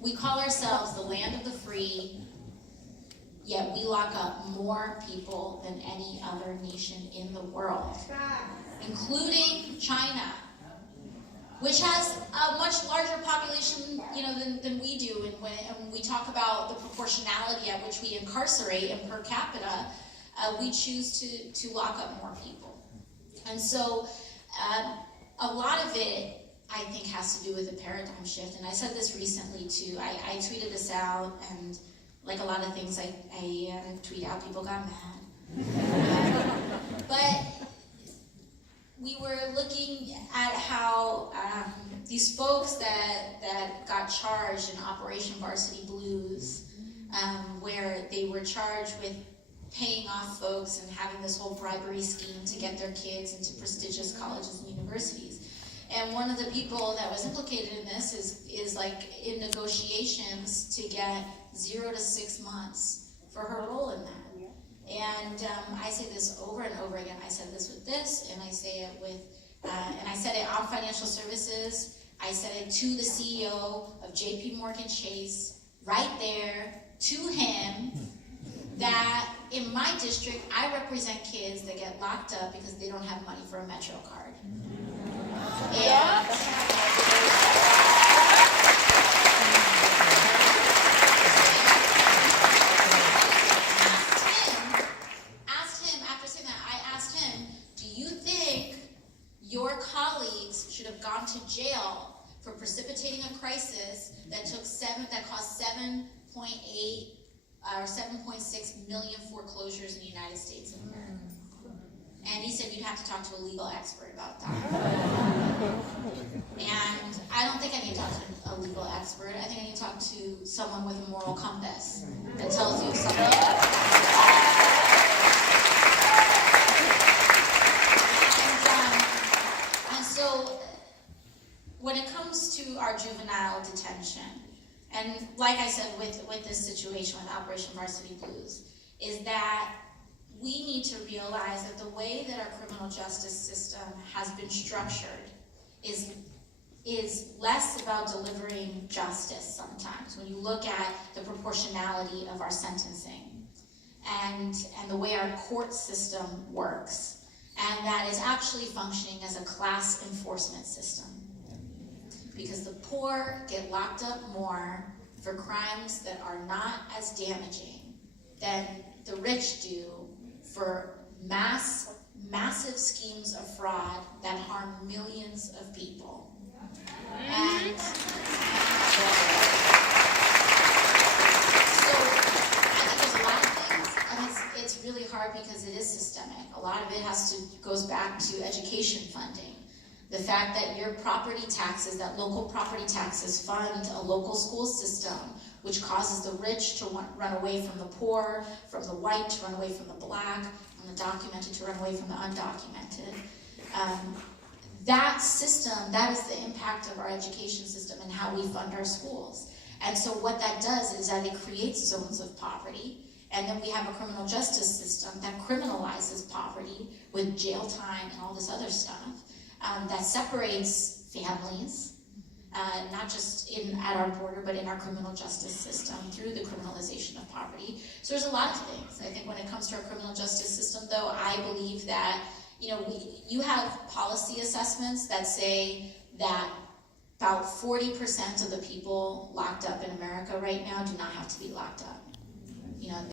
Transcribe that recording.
We call ourselves the land of the free, yet we lock up more people than any other nation in the world, including China, which has a much larger population, than we do. And when we talk about the proportionality at which we incarcerate and per capita, we choose to lock up more people. And so a lot of it, I think, has to do with a paradigm shift. And I said this recently too. I tweeted this out, and like a lot of things I tweet out, people got mad. But we were looking at how these folks that got charged in Operation Varsity Blues, where they were charged with paying off folks and having this whole bribery scheme to get their kids into prestigious colleges and universities. And one of the people that was implicated in this is like in negotiations to get 0 to 6 months for her role in that. And I say this over and over again. I said this with this, and I say it with, and I said it on financial services. I said it to the CEO of JP Morgan Chase, right there, to him, that in my district, I represent kids that get locked up because they don't have money for a Metro card. And asked him, after saying that, I asked him, do you think your colleagues should have gone to jail for precipitating a crisis that cost 7.8 or 7.6 million foreclosures in the United States of America? And he said, you'd have to talk to a legal expert about that. And I don't think I need to talk to a legal expert. I think I need to talk to someone with a moral compass that tells you something. And so when it comes to our juvenile detention, and like I said with this situation with Operation Varsity Blues, is that we need to realize that the way that our criminal justice system has been structured is less about delivering justice sometimes. When you look at the proportionality of our sentencing and the way our court system works, and that is actually functioning as a class enforcement system. Because the poor get locked up more for crimes that are not as damaging than the rich do for massive schemes of fraud that harm millions of people. And so I think there's a lot of things, and it's really hard because it is systemic. A lot of it goes back to education funding. The fact that your property taxes, that local property taxes fund a local school system, which causes the rich to run away from the poor, from the white to run away from the black, from the documented to run away from the undocumented. That system, that is the impact of our education system and how we fund our schools. And so what that does is that it creates zones of poverty, and then we have a criminal justice system that criminalizes poverty with jail time and all this other stuff. That separates families, not just at our border, but in our criminal justice system through the criminalization of poverty. So there's a lot of things. I think when it comes to our criminal justice system, though, I believe that you have policy assessments that say that about 40% of the people locked up in America right now do not have to be locked up.